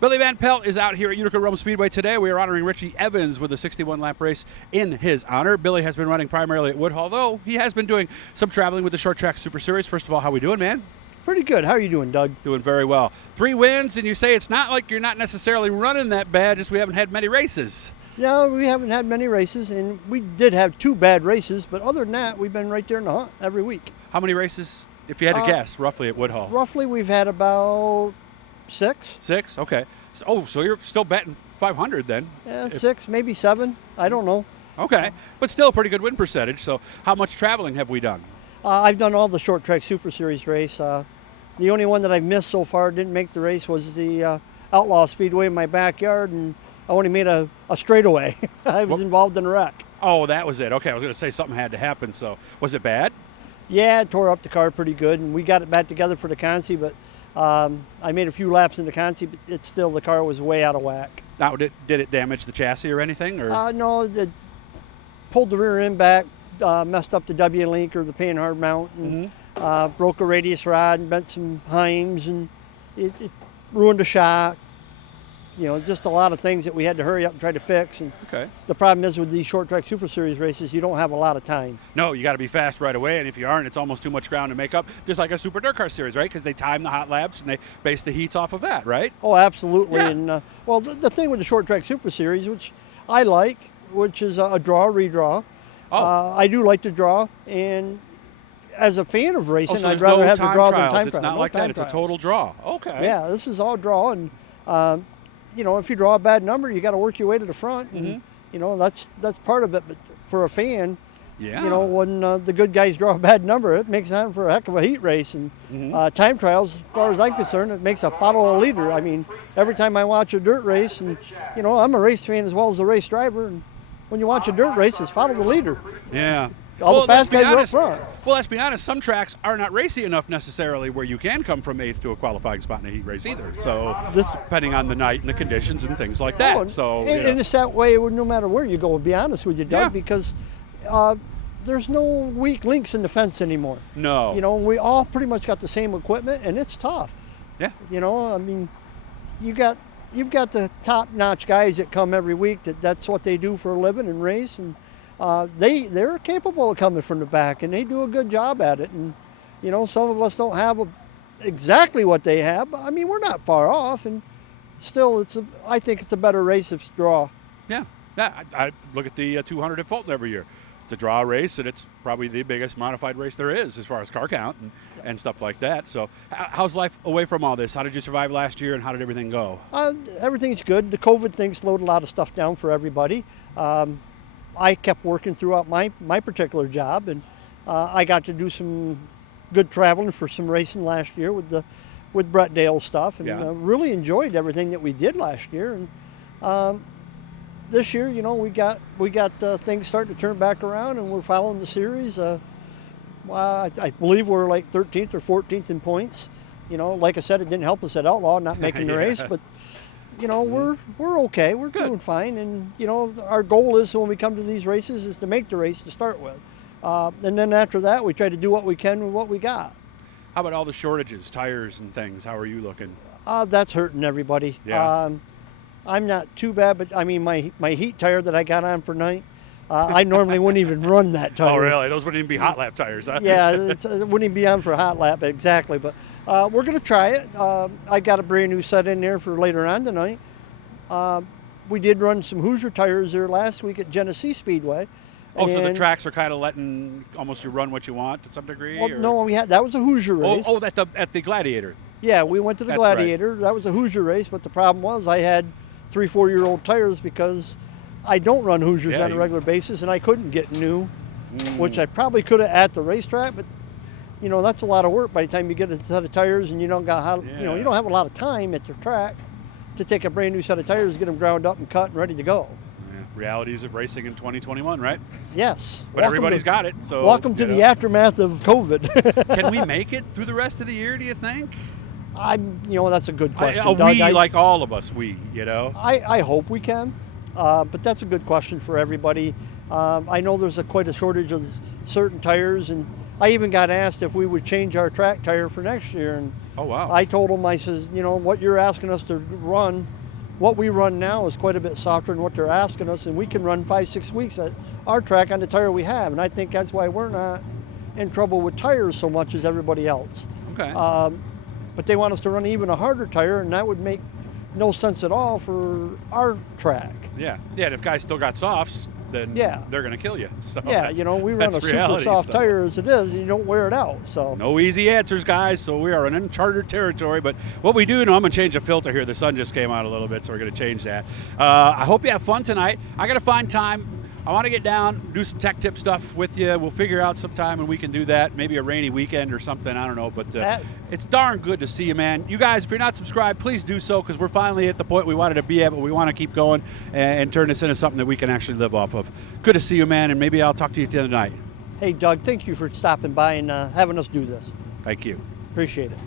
Billy Van Pelt is out here at Utica Rome Speedway today. We are honoring Richie Evans with a 61-lap race in his honor. Billy has been running primarily at Woodhull, though he has been doing some traveling with the Short Track Super Series. First of all, how we doing, man? Pretty good. How are you doing, Doug? Doing very well. 3 wins, and you say it's not like you're not necessarily running that bad, just we haven't had many races. Yeah, we haven't had many races, and we did have 2 bad races, but other than that, we've been right there in the hunt every week. How many races, if you had to guess, roughly at Woodhull? Roughly, we've had about 6. 6? Okay. So you're still batting 500 then? Yeah, 6, maybe 7. I don't know. Okay, but still a pretty good win percentage. So how much traveling have we done? I've done all the Short Track Super Series race. The only one that I've missed so far, didn't make the race, was the Outlaw Speedway in my backyard, and I only made a straightaway. I was involved in a wreck. Oh, that was it. Okay, I was going to say something had to happen. So was it bad? Yeah, it tore up the car pretty good, and we got it back together for the Consi, but I made a few laps in the Consi, but it's still, the car was way out of whack. Now, did it damage the chassis or anything? Or? No, it pulled the rear end back, messed up the W-link or the panhard mount, and broke a radius rod and bent some heims, and it ruined the shock. You know, just a lot of things that we had to hurry up and try to fix. And okay. The problem is with these Short Track Super Series races, you don't have a lot of time. No, you got to be fast right away, and if you aren't, it's almost too much ground to make up, just like a Super Dirt Car Series, right? Because they time the hot laps and they base the heats off of that, right? Oh, absolutely. Yeah. And well, the thing with the Short Track Super Series, which I like, which is a draw, redraw. Oh. I do like to draw, and as a fan of racing, so I'd rather have the draw than time trial. It's not like that. It's a total draw. Okay. Yeah, this is all draw, and you know, if you draw a bad number, you got to work your way to the front. And, you know, that's part of it. But for a fan, you know, when the good guys draw a bad number, it makes time for a heck of a heat race. And time trials, as far as I'm concerned, it makes a follow a leader. I mean, every time I watch a dirt race, and you know, I'm a race fan as well as a race driver, and when you watch a dirt race, it's follow the leader. Yeah. All the fast guys are up front. Well, let's be honest, some tracks are not racy enough necessarily where you can come from 8th to a qualifying spot in a heat race either. So, depending on the night and the conditions and things like that. And it's that way no matter where you go, to be honest with you, Doug, because there's no weak links in the fence anymore. No. You know, we all pretty much got the same equipment, and it's tough. Yeah. You know, I mean, you've got the top-notch guys that come every week, that's what they do for a living and race, and they're capable of coming from the back, and they do a good job at it. And you know, some of us don't have exactly what they have, but I mean, we're not far off, and still, I think it's a better race if it's draw. Yeah, I look at the 200 at Fulton every year. It's a draw race, and it's probably the biggest modified race there is as far as car count and stuff like that. So how's life away from all this? How did you survive last year, and how did everything go? Everything's good. The COVID thing slowed a lot of stuff down for everybody. I kept working throughout my particular job, and I got to do some good traveling for some racing last year with Brett Dale's stuff, and really enjoyed everything that we did last year. And this year, you know, we got things starting to turn back around, and we're following the series. I believe we're like 13th or 14th in points. You know, like I said, it didn't help us at Outlaw not making the race, but you know, we're okay. We're doing fine, and you know, our goal is when we come to these races is to make the race to start with, and then after that, we try to do what we can with what we got. How about all the shortages, tires and things? How are you looking? That's hurting everybody. Yeah. I'm not too bad, but I mean, my heat tire that I got on for night, I normally wouldn't even run that tire. Oh, really? Those wouldn't even be hot lap tires, huh? Yeah, it wouldn't even be on for a hot lap, exactly. But we're going to try it. I got a brand new set in there for later on tonight. We did run some Hoosier tires there last week at Genesee Speedway. Oh, so the tracks are kind of letting almost you run what you want to some degree? Well, no, that was a Hoosier race. Oh, at the Gladiator. Yeah, we went to the Gladiator. Right. That was a Hoosier race, but the problem was I had 3-4-year-old tires because I don't run Hoosiers on a regular basis, and I couldn't get new, which I probably could have at the racetrack, but you know, that's a lot of work by the time you get a set of tires, and you don't have a lot of time at the track to take a brand new set of tires, get them ground up and cut and ready to go. Yeah. Realities of racing in 2021, right? Yes. But everybody's got it. So welcome to the aftermath of COVID. Can we make it through the rest of the year, do you think? That's a good question. Like all of us, you know? I hope we can, but that's a good question for everybody. I know there's quite a shortage of certain tires, and I even got asked if we would change our track tire for next year, and Oh, wow. I told them, I says, you know, what you're asking us to run, what we run now is quite a bit softer than what they're asking us, and we can run 5-6 weeks at our track on the tire we have. And I think that's why we're not in trouble with tires so much as everybody else. Okay. But they want us to run even a harder tire, and that would make no sense at all for our track. Yeah. Yeah. And if guys still got softs, then Yeah. they're going to kill you. So Yeah, you know, we run a that's super reality, soft so. tire as it is, and you don't wear it out. So No easy answers, guys. So we are in uncharted territory. But what we do know, I'm going to change the filter here. The sun just came out a little bit, so we're going to change that. I hope you have fun tonight. I got to find time. I want to get down, do some tech tip stuff with you. We'll figure out some time when we can do that. Maybe a rainy weekend or something. I don't know. But it's darn good to see you, man. You guys, if you're not subscribed, please do so, because we're finally at the point we wanted to be at, but we want to keep going and turn this into something that we can actually live off of. Good to see you, man, and maybe I'll talk to you at the end of the night. hey, Doug, thank you for stopping by and having us do this. Thank you. Appreciate it.